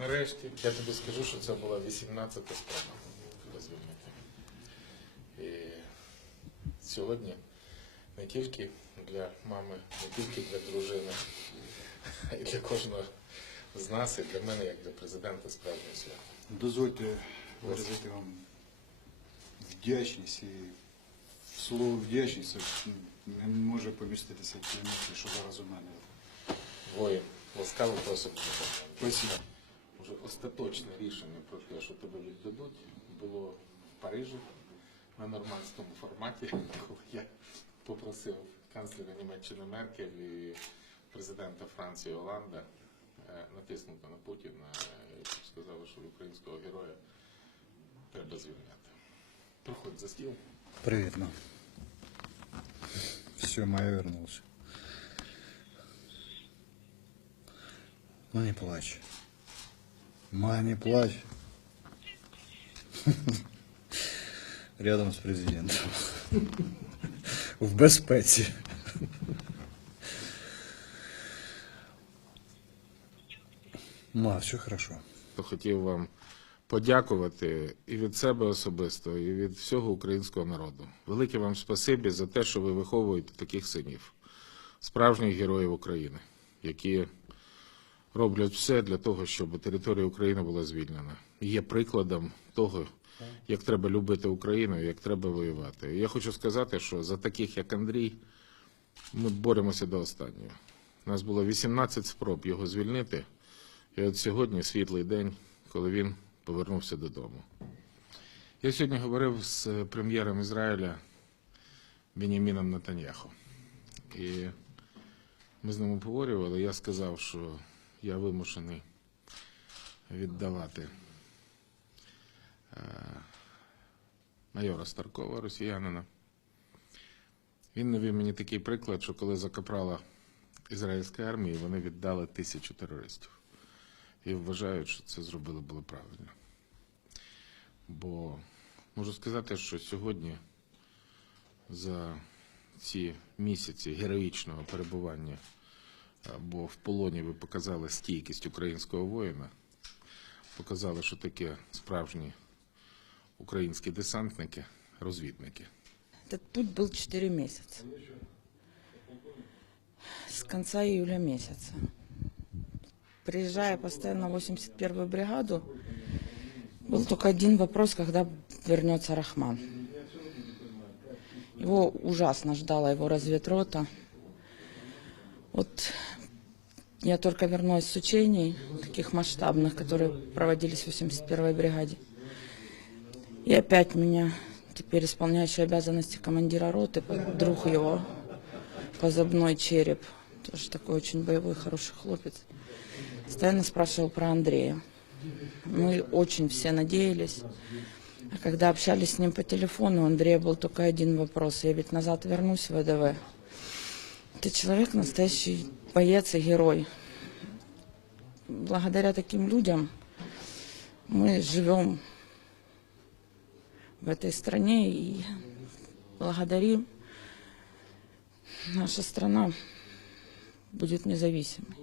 Нарешті я тобі скажу, що це була 18-та спроба тебе звільнити. І сьогодні не тільки для мами, не тільки для дружини, а й для кожного з нас, і для мене, як для президента справжнього свята. Дозвольте виразити вам вдячність і слово вдячність не може поміститися ті емоції, що зараз у мене. Воїн, ласкаво просимо. Спасибо. Уже остаточне рішення про те, що тебе віддадуть, було в Парижі на нормандському форматі, коли я попросив канцлера Німеччини Меркель і президента Франції Оланда е, натиснути на Путіна і сказали, що українського героя треба звільняти. Проходь за стіл. Привіт, мам. Все, Майя вернулся. Ну не плачь. Ма, не плачь. Рядом с президентом. В безпеці. Ма, все хорошо. Хотів вам подякувати і від себе особисто, і від всього українського народу. Велике вам спасибі за те, що ви виховуєте таких синів, справжніх героїв України, які роблять все для того, щоб територія України була звільнена. Є прикладом того, як треба любити Україну, як треба воювати. Я хочу сказати, що за таких, як Андрій, ми боремося до останнього. У нас було 18 спроб його звільнити. І от сьогодні світлий день, коли він повернувся додому. Я сьогодні говорив з прем'єром Ізраїля Беніміном Натаньяху. І ми з ним обговорювали. Я сказав, що я вимушений віддавати е, майора Старкова, росіянина. Він навів мені такий приклад, що коли закапрала ізраїльська армія, вони віддали тисячу терористів. І вважають, що це зробили було правильно. Бо можу сказати, що сьогодні за ці місяці героїчного перебування або в полоні ви показали стійкість українського воїна, показали, що таке справжні українські десантники, розвідники. Этот путь был 4 месяца. С конца июля месяца. Приезжая постоянно в 81-ю бригаду, был только один вопрос, когда вернется Рахман. Его ужасно ждала его разведрота. Вот я только вернулась с учений, таких масштабных, которые проводились в 81-й бригаде. И опять меня теперь исполняющий обязанности командира роты, друг его, позывной череп, тоже такой очень боевой, хороший хлопец, постоянно спрашивал про Андрея. Мы очень все надеялись. А когда общались с ним по телефону, у Андрея был только один вопрос. Я ведь назад вернусь в ВДВ. Ты человек настоящий боец и герой. Благодаря таким людям мы живем в этой стране и благодарим. Наша страна будет независимой.